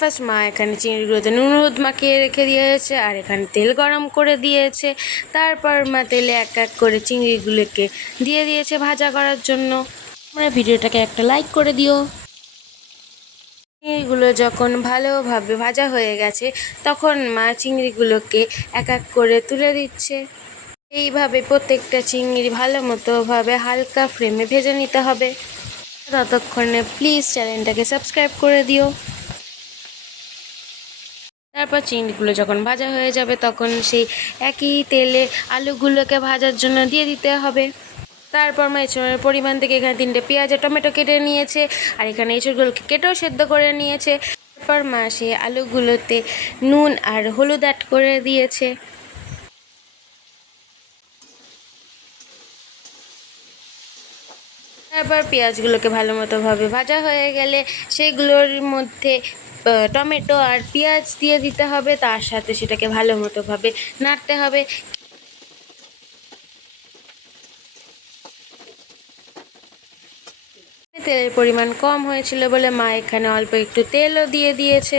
First মা এখানে চিংড়িগুলোতে নুন হলুদ মাখিয়ে রেখে দিয়েছে আর এখানে তেল গরম করে দিয়েছে। তারপর মা তেলে এক এক করে চিংড়িগুলোকে দিয়ে দিয়েছে ভাজা করার জন্য। তোমরা ভিডিওটাকে একটা লাইক করে দিও। চিংড়িগুলো যখন ভালোভাবে ভাজা হয়ে গেছে তখন মা চিংড়িগুলোকে এক এক করে তুলে দিচ্ছে। এইভাবে প্রত্যেকটা চিংড়ি ভালো মতোভাবে হালকা ফ্লেমে ভেজে নিতে হবে। ততক্ষণে প্লিজ চ্যানেলটাকে সাবস্ক্রাইব করে দিও। তারপর চিংড়িগুলো যখন ভাজা হয়ে যাবে তখন সেই একই তেলে আলুগুলোকে ভাজার জন্য দিয়ে দিতে হবে। তারপর মা এঁচড়ের পরিমাণ থেকে এখানে 3টে পেঁয়াজ আর টমেটো কেটে নিয়েছে আর এখানে এঁচড়গুলোকে কেটেও সেদ্ধ করে নিয়েছে। তারপর মা সেই আলুগুলোতে নুন আর হলুদ অ্যাড করে দিয়েছে। তারপর পেঁয়াজগুলোকে ভালো মতোভাবে ভাজা হয়ে গেলে সেগুলোর মধ্যে টমেটো আর পেঁয়াজ দিয়ে দিতে হবে। তার সাথে সেটাকে ভালো মতোভাবে নাড়তে হবে। তেলের পরিমাণ কম হয়েছিল বলে মা এখানে অল্প একটু তেলও দিয়ে দিয়েছে।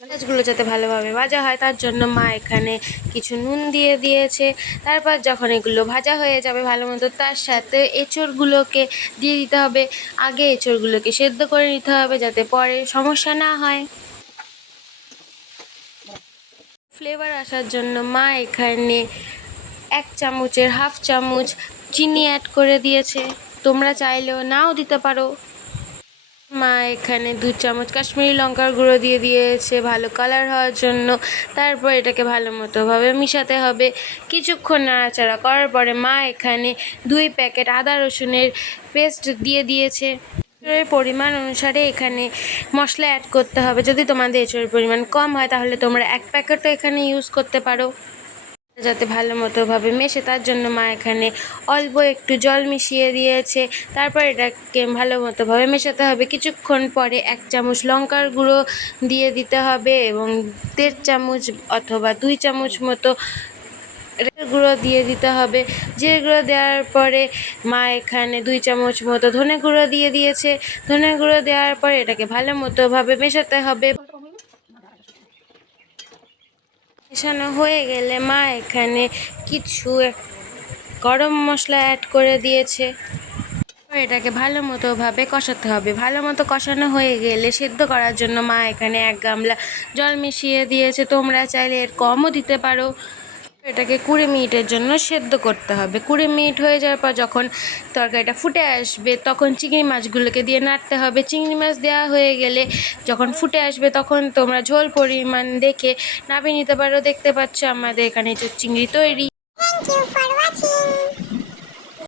পেঁয়াজগুলো যাতে ভালোভাবে ভাজা হয় তার জন্য মা এখানে কিছু নুন দিয়ে দিয়েছে। তারপর যখন এগুলো ভাজা হয়ে যাবে ভালো মতো তার সাথে এঁচড়গুলোকে দিয়ে দিতে হবে। আগে এঁচড়গুলোকে সেদ্ধ করে নিতে হবে যাতে পরে সমস্যা না হয়। ফ্লেভার আসার জন্য মা এখানে 1 চামচের হাফ চামচ চিনি অ্যাড করে দিয়েছে। তোমরা চাইলেও নাও দিতে পারো। মা এখানে 2 চামচ কাশ্মীরি লঙ্কার গুঁড়ো দিয়ে দিয়েছে ভালো কালার হওয়ার জন্য। তারপর এটাকে ভালো মতোভাবে মিশাতে হবে। কিছুক্ষণ নাড়াচাড়া করার পরে মা এখানে 2 প্যাকেট আদা রসুনের পেস্ট দিয়ে দিয়েছে। এঁচড়ের পরিমাণ অনুসারে এখানে মশলা অ্যাড করতে হবে। যদি তোমাদের এঁচড়ের পরিমাণ কম হয় তাহলে তোমরা 1 প্যাকেটও এখানে ইউজ করতে পারো। যাতে ভালো মতোভাবে মেশে তার জন্য মা এখানে অল্প একটু জল মিশিয়ে দিয়েছে। তারপর এটাকে ভালো মতোভাবে মেশাতে হবে। কিছুক্ষণ পরে 1 চামচ লঙ্কার গুঁড়ো দিয়ে দিতে হবে এবং 1.5 চামচ অথবা 2 চামচ মতো গুঁড়ো দিয়ে দিতে হবে। জিরে গুঁড়ো দেওয়ার পরে মা এখানে 2 চামচ মতো ধনে গুঁড়ো দিয়ে দিয়েছে। ধনে গুঁড়ো দেওয়ার পরে এটাকে ভালো মতোভাবে মেশাতে হবে। মেশানো হয়ে গেলে মা এখানে কিছু গরম মশলা অ্যাড করে দিয়েছে। এটাকে ভালো মতোভাবে কষাতে হবে। ভালো মতো কষানো হয়ে গেলে সেদ্ধ করার জন্য মা এখানে 1 গামলা জল মিশিয়ে দিয়েছে। তোমরা চাইলে এর কমও দিতে পারো। এটাকে 20 মিনিটের জন্য সেদ্ধ করতে হবে। 20 মিনিট হয়ে যাওয়ার পর যখন তরকারিটা ফুটে আসবে তখন চিংড়ি মাছগুলোকে দিয়ে নাড়তে হবে। চিংড়ি মাছ দেওয়া হয়ে গেলে যখন ফুটে আসবে তখন তোমরা ঝোল পরিমাণ দেখে নামিয়ে নিতে পারো। দেখতে পাচ্ছ আমাদের এখানে চিংড়ি তৈরি।